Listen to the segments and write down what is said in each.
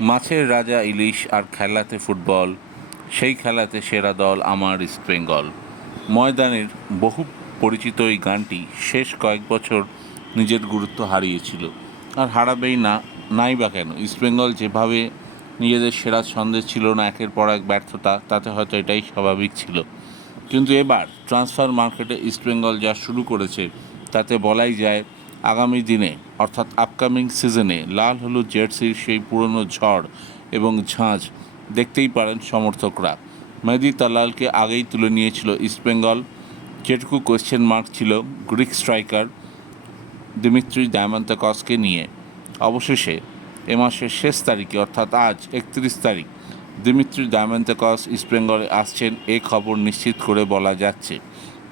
মাছের রাজা ইলিশ আর খেলাতে ফুটবল, সেই খেলাতে সেরা দল আমার ইস্টবেঙ্গল। ময়দানের বহু পরিচিত এই গানটি শেষ কয়েক বছর নিজের গুরুত্ব হারিয়েছিল, আর হারাবেই না। নাই বা কেন? ইস্টবেঙ্গল যেভাবে নিজেদের সেরা ছন্দে ছিল না, একের পর এক ব্যর্থতা, তাতে হয়তো এটাই স্বাভাবিক ছিল। কিন্তু এবার ট্রান্সফার মার্কেটে ইস্টবেঙ্গল যা শুরু করেছে, তাতে বলাই যায় আগামী দিনে, অর্থাৎ আপকামিং সিজনে লাল হলুদ জার্সির সেই পুরনো ঝড় এবং ঝাঁঝ দেখতেই পারেন সমর্থকরা। মেহেদী তালালকে আগেই তুলে নিয়েছিল ইস্টবেঙ্গল। যেটুকু কোয়েশ্চেন মার্ক ছিল গ্রিক স্ট্রাইকার দিমিত্রি ডায়ামান্তাকসকে নিয়ে। অবশেষে এ মাসের শেষ তারিখে, অর্থাৎ আজ 31 তারিখ, দিমিত্রি ডায়ামান্তাকস ইস্টবেঙ্গলে আসছেন, এ খবর নিশ্চিত করে বলা যাচ্ছে।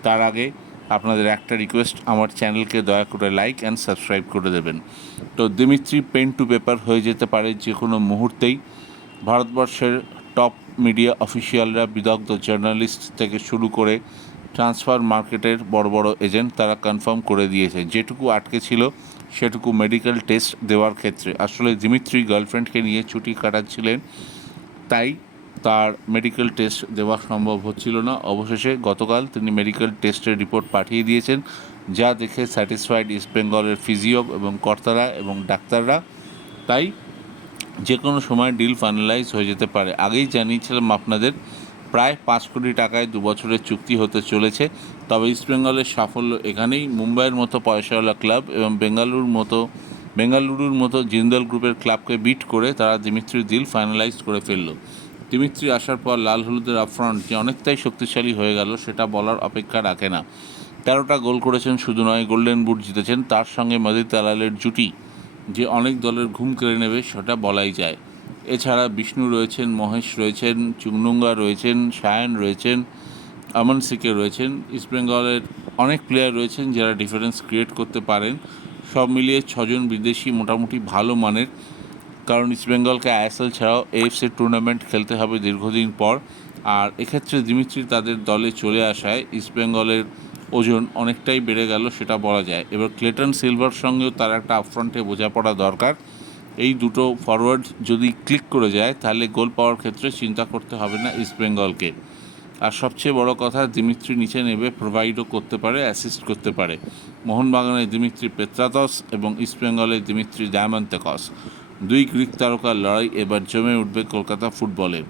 তার আগে আপনাদের একটা রিকোয়েস্ট, আমার চ্যানেলকে দয়া করে লাইক অ্যান্ড সাবস্ক্রাইব করে দেবেন। তো দিমিত্রি পেন টু পেপার হয়ে যেতে পারে যে কোনো মুহূর্তেই। ভারতবর্ষের টপ মিডিয়া অফিসিয়ালরা, বিদগ্ধ জার্নালিস্ট থেকে শুরু করে ট্রান্সফার মার্কেটের বড় বড় এজেন্ট, তারা কনফার্ম করে দিয়েছে। যেটুকু আটকে ছিল সেটুকু মেডিকেল টেস্ট দেওয়ার ক্ষেত্রে। আসলে দিমিত্রি গার্লফ্রেন্ডকে নিয়ে ছুটি কাটাচ্ছিলেন, তাই তার মেডিকেল টেস্ট দেওয়া সম্ভব হচ্ছিল না। অবশেষে গতকাল তিনি মেডিকেল টেস্টের রিপোর্ট পাঠিয়ে দিয়েছেন, যা দেখে স্যাটিসফাইড ইস্টবেঙ্গলের ফিজিও এবং কর্তারা এবং ডাক্তাররা। তাই যে কোনো সময় ডিল ফাইনালাইজ হয়ে যেতে পারে। আগেই জানিয়েছিলাম আপনাদের, প্রায় 5 কোটি টাকায় 2 বছরের চুক্তি হতে চলেছে। তবে ইস্টবেঙ্গলের সাফল্য এখানেই, মুম্বাইয়ের মতো পয়সাওয়ালা ক্লাব এবং বেঙ্গালুরুর মতো জিন্দল গ্রুপের ক্লাবকে বিট করে তারা দিমিত্রির ডিল ফাইনালাইজ করে ফেলল। দিমিত্রি আসার পর লাল হলুদের আপফ্রন্ট যে অনেকটাই শক্তিশালী হয়ে গেল, সেটা বলার অপেক্ষা রাখে না। 13টা গোল করেছেন, শুধু নয়, গোল্ডেন বুট জিতেছেন। তার সঙ্গে মেহেদী তালালের জুটি যে অনেক দলের ঘুম কেড়ে নেবে, সেটা বলাই যায়। এছাড়া বিষ্ণু রয়েছেন, মহেশ রয়েছেন, চুংনুঙ্গা রয়েছেন, সায়ন রয়েছেন, আমন সিকে রয়েছেন। ইস্টবেঙ্গলের অনেক প্লেয়ার রয়েছেন যারা ডিফারেন্স ক্রিয়েট করতে পারেন। সব মিলিয়ে 6জন বিদেশি মোটামুটি ভালো মানের, কারণ ইস্টবেঙ্গলকে আইএসএল ছাড়াও এএফসি টুর্নামেন্ট খেলতে হবে দীর্ঘদিন পর। আর এক্ষেত্রে দিমিত্রি তাদের দলে চলে আসায় ইস্টবেঙ্গলের ওজন অনেকটাই বেড়ে গেল, সেটা বলা যায়। এবার ক্লেটন সিলভার সঙ্গেও তার একটা আপফ্রন্টে বোঝাপড়া দরকার। এই দুটো ফরওয়ার্ড যদি ক্লিক করে যায়, তাহলে গোল পাওয়ার ক্ষেত্রে চিন্তা করতে হবে না ইস্টবেঙ্গলকে। আর সবচেয়ে বড় কথা, দিমিত্রি নিচে নেবে প্রোভাইডও করতে পারে, অ্যাসিস্ট করতে পারে। মোহনবাগানের দিমিত্রি পেত্রাতস এবং ইস্টবেঙ্গলের দিমিত্রি ডায়ামান্তাকস, দুই গ্রিক তারকার লড়াই এবার জমে উঠবে কলকাতা ফুটবলে।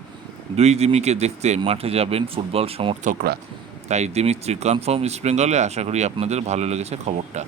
দুই দিমিকে দেখতে মাঠে যাবেন ফুটবল সমর্থকরা। তাই দিমিত্রি কনফার্ম ইস্টবেঙ্গলে। আশা করি আপনাদের ভালো লেগেছে খবরটা।